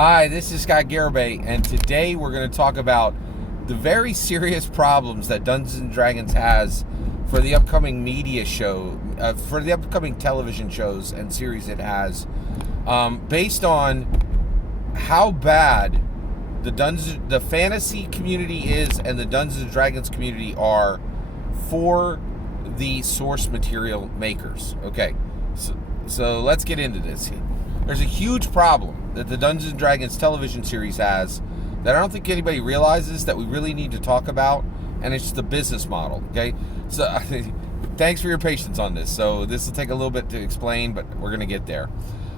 Hi, this is Logan Garibay, and today we're going to talk about the very serious problems that Dungeons and Dragons has for the upcoming media show, for the upcoming television shows and series it has, based on how bad the fantasy community is and the Dungeons and Dragons community are for the source material makers. Okay, so let's get into this. There's a huge problem that the Dungeons & Dragons television series has that I don't think anybody realizes that we really need to talk about, and it's the business model, okay? So thanks for your patience on this. So this will take a little bit to explain, but we're going to get there.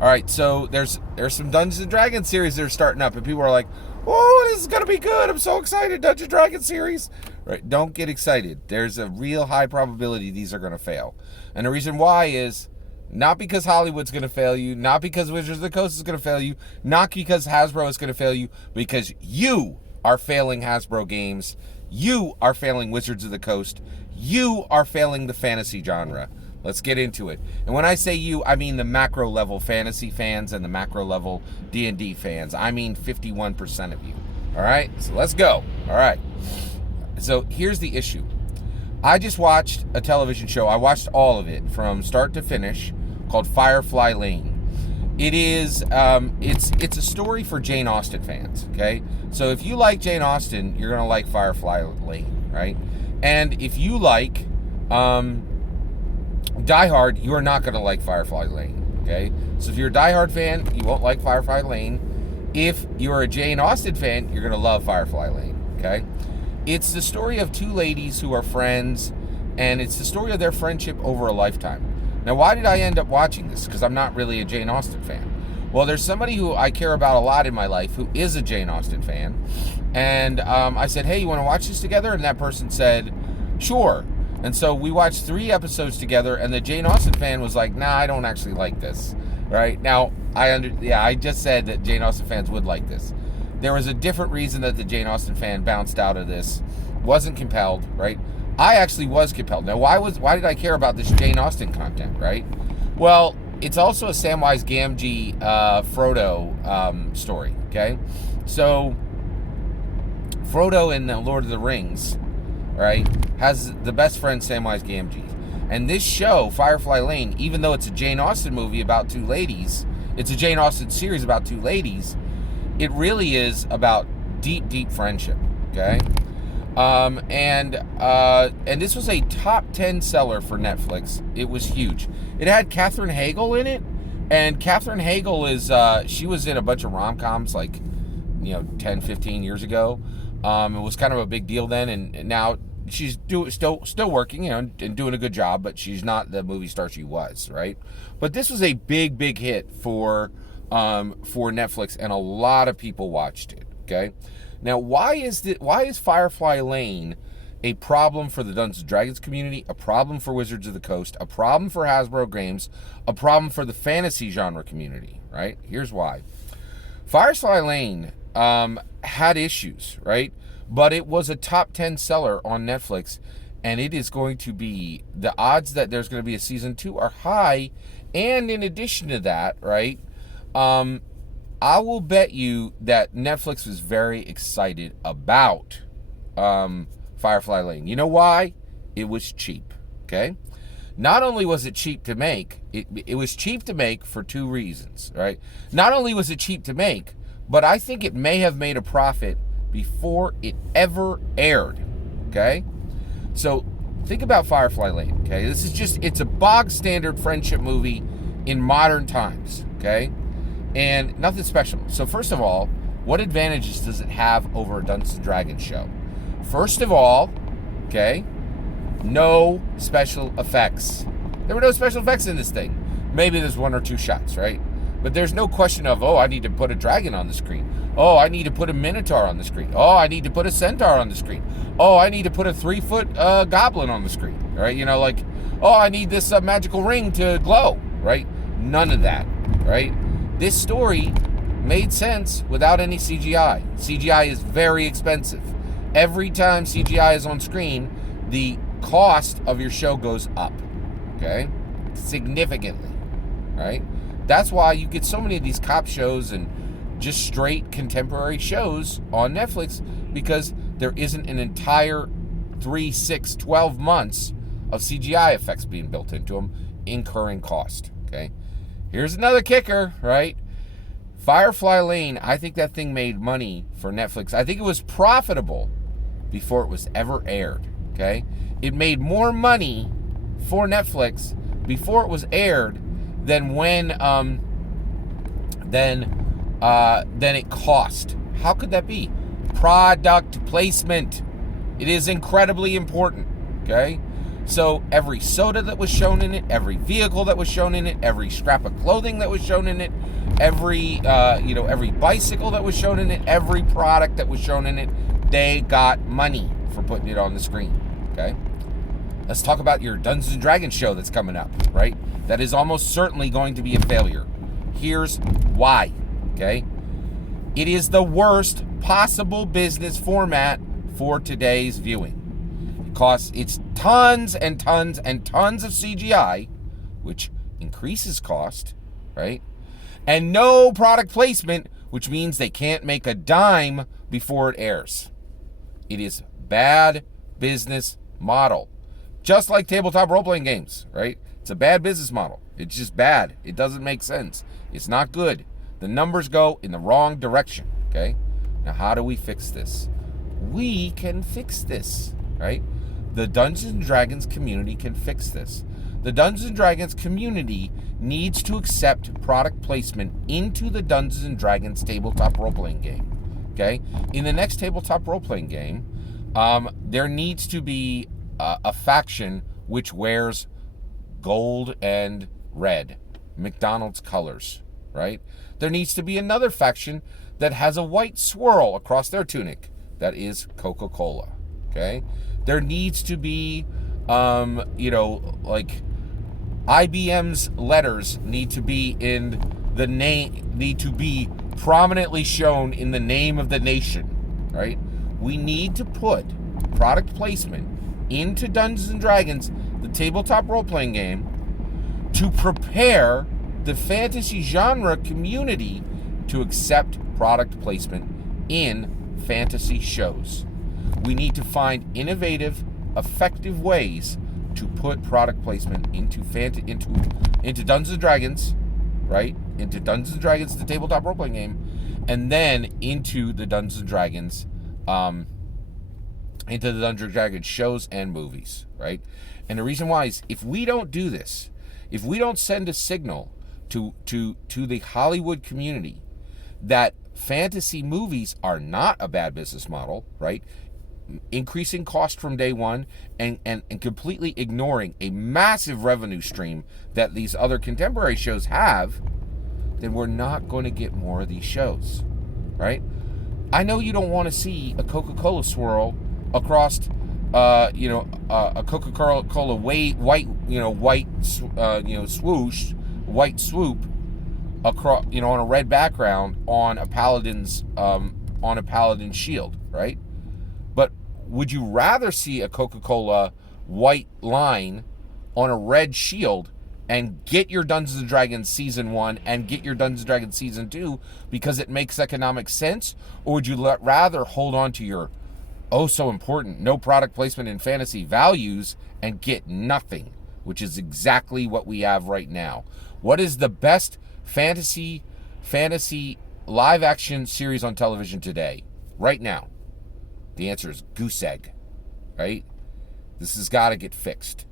All right, so there's some Dungeons & Dragons series that are starting up, and people are like, oh, this is going to be good. I'm so excited, Dungeons & Dragons series. Right? Don't get excited. There's a real high probability these are going to fail. And the reason why is not because Hollywood's going to fail you, not because Wizards of the Coast is going to fail you, not because Hasbro is going to fail you, because you are failing Hasbro games, you are failing Wizards of the Coast, you are failing the fantasy genre. Let's get into it. And when I say you, I mean the macro level fantasy fans and the macro level D&D fans. I mean 51% of you. All right? So let's go. All right. So here's the issue. I just watched a television show. I watched all of it from start to finish, called Firefly Lane. It is, it's a story for Jane Austen fans, okay? So if you like Jane Austen, you're gonna like Firefly Lane, right? And if you like Die Hard, you are not gonna like Firefly Lane, okay? So if you're a Die Hard fan, you won't like Firefly Lane. If you're a Jane Austen fan, you're gonna love Firefly Lane, okay? It's the story of two ladies who are friends, and it's the story of their friendship over a lifetime. Now, why did I end up watching this? Because I'm not really a Jane Austen fan. Well, there's somebody who I care about a lot in my life who is a Jane Austen fan, and I said, hey, you want to watch this together? And that person said, sure. And so we watched 3 episodes together, and the Jane Austen fan was like, nah, I don't actually like this, right? Now, I just said that Jane Austen fans would like this. There was a different reason that the Jane Austen fan bounced out of this, wasn't compelled, right? I actually was compelled. Now, why did I care about this Jane Austen content, right? Well, it's also a Samwise Gamgee Frodo story, okay? So, Frodo in The Lord of the Rings, right, has the best friend Samwise Gamgee. And this show, Firefly Lane, even though it's a Jane Austen movie about 2 ladies, it's a Jane Austen series about 2 ladies, it really is about deep, deep friendship, okay? And this was a top 10 seller for Netflix. It was huge. It had Katherine Hagel in it, and Katherine Hagel is, she was in a bunch of rom-coms like, 10, 15 years ago. It was kind of a big deal then, and now she's still working, and doing a good job, but she's not the movie star she was, right? But this was a big, big hit for Netflix, and a lot of people watched it, okay? Now, why is Firefly Lane a problem for the Dungeons & Dragons community, a problem for Wizards of the Coast, a problem for Hasbro Games, a problem for the fantasy genre community, right? Here's why. Firefly Lane had issues, right? But it was a top 10 seller on Netflix, and it is going to be, the odds that there's going to be a season 2 are high, and in addition to that, right, I will bet you that Netflix was very excited about Firefly Lane. You know why? It was cheap, okay? Not only was it cheap to make, it was cheap to make for 2 reasons, right? Not only was it cheap to make, but I think it may have made a profit before it ever aired, okay? So think about Firefly Lane, okay? It's a bog standard friendship movie in modern times, okay? And nothing special. So first of all, what advantages does it have over a Dungeons & Dragons show? First of all, okay, no special effects. There were no special effects in this thing. Maybe there's 1 or 2 shots, right? But there's no question of, oh, I need to put a dragon on the screen. Oh, I need to put a minotaur on the screen. Oh, I need to put a centaur on the screen. Oh, I need to put a 3-foot goblin on the screen, right? Oh, I need this magical ring to glow, right? None of that, right? This story made sense without any CGI. CGI is very expensive. Every time CGI is on screen, the cost of your show goes up, okay? Significantly, right? That's why you get so many of these cop shows and just straight contemporary shows on Netflix because there isn't an entire 3, 6, 12 months of CGI effects being built into them, incurring cost. Okay, here's another kicker, right? Firefly Lane, I think that thing made money for Netflix. I think it was profitable before it was ever aired. Okay, it made more money for Netflix before it was aired than it cost. How could that be? Product placement. It is incredibly important. Okay, so every soda that was shown in it, every vehicle that was shown in it, every scrap of clothing that was shown in it, every bicycle that was shown in it, every product that was shown in it, they got money for putting it on the screen. Okay, let's talk about your Dungeons and Dragons show that's coming up, right? That is almost certainly going to be a failure. Here's why. Okay, it is the worst possible business format for today's viewing. It's tons and tons and tons of CGI, which increases cost, right? And no product placement, which means they can't make a dime before it airs. It is bad business model. Just like tabletop role-playing games, right? It's a bad business model. It's just bad. It doesn't make sense. It's not good. The numbers go in the wrong direction, okay? Now, how do we fix this? We can fix this, right? The Dungeons and Dragons community can fix this. The Dungeons and Dragons community needs to accept product placement into the Dungeons and Dragons tabletop role-playing game, okay? In the next tabletop role-playing game, there needs to be a faction which wears gold and red, McDonald's colors, right? There needs to be another faction that has a white swirl across their tunic. That is Coca-Cola, okay? There needs to be, like IBM's letters need to be prominently shown in the name of the nation, right? We need to put product placement into Dungeons and Dragons, the tabletop role-playing game, to prepare the fantasy genre community to accept product placement in fantasy shows. We need to find innovative, effective ways to put product placement into Dungeons and Dragons, right? Into Dungeons and Dragons, the tabletop role-playing game, and then into the Dungeons and Dragons, shows and movies, right? And the reason why is if we don't do this, if we don't send a signal to the Hollywood community that fantasy movies are not a bad business model, right? Increasing cost from day one and completely ignoring a massive revenue stream that these other contemporary shows have, then we're not going to get more of these shows, right? I know you don't want to see a Coca-Cola swirl across, a Coca-Cola swoosh, white swoop across, on a red background on a paladin's shield, right? But would you rather see a Coca-Cola white line on a red shield and get your Dungeons and Dragons Season 1 and get your Dungeons and Dragons Season 2 because it makes economic sense? Or would you rather hold on to your so important no product placement in fantasy values and get nothing, which is exactly what we have right now? What is the best fantasy live action series on television today, right now? The answer is Goose Egg, right? This has got to get fixed.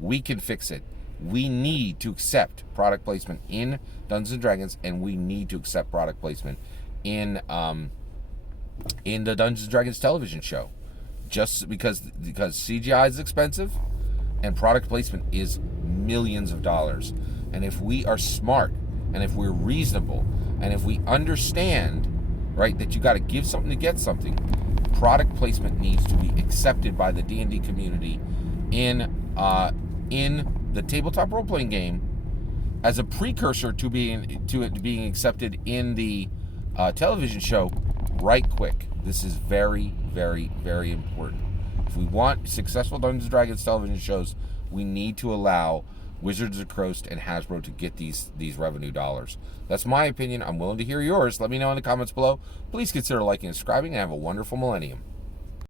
We can fix it. We need to accept product placement in Dungeons and Dragons, and we need to accept product placement in the Dungeons and Dragons television show. Just because CGI is expensive and product placement is millions of dollars. And if we are smart, and if we're reasonable, and if we understand, right, that you got to give something to get something, product placement needs to be accepted by the D&D community in the tabletop role-playing game as a precursor to it being accepted in the television show right quick. This is very, very, very important. If we want successful Dungeons & Dragons television shows, we need to allow Wizards of the Coast and Hasbro to get these revenue dollars. That's my opinion. I'm willing to hear yours. Let me know in the comments below. Please consider liking and subscribing, and have a wonderful millennium.